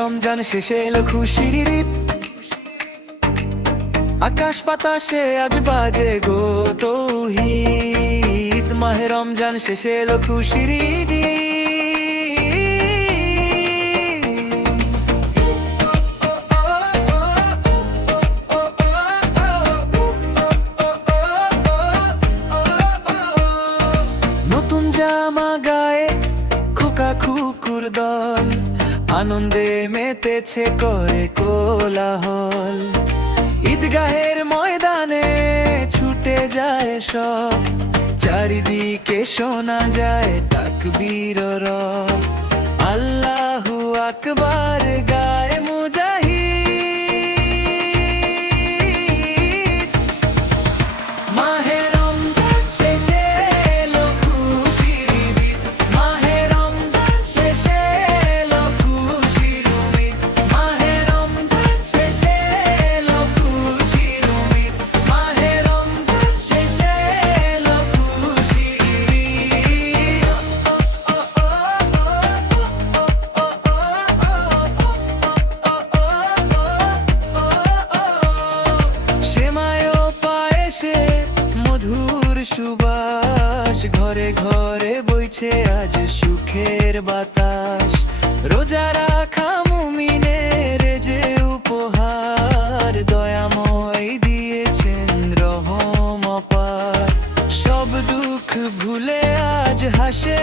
রমজান শেষে এলো খুশির ঈদ, আকাশ বাতাসে আজ বাজে গো তৌহিদ। মাহে রমজান শেষে এলো খুশির ঈদ। নতুন জামা গায়ে খোকা কুকুর দল, আনন্দে মেতেছে করে কোলাহল। ঈদগাহের ময়দানে ছুটে যায় সব, চারিদিকে শোনা যায় তাকবীর ও রব। আল্লাহু আকবার গায়ে মুজাহিদ। মাহে রমজান শেষে এলো খুশির ঈদ, মাহে রমজান শেষে এলো খুশির ঈদ, মাহে রমজান শেষে এলো খুশির ঈদ, মাহে রমজান শেষে এলো খুশির ঈদ। সেমাই ও পায়েসে মধুর সুবাস, ঘরে ঘরে বইছে আজ সুখের বাতাস। রোজা রাখা মুমিনের যে উপহার, দয়াময় দিয়েছেন রহম অপার। সব দুঃখ ভুলে আজ হাসে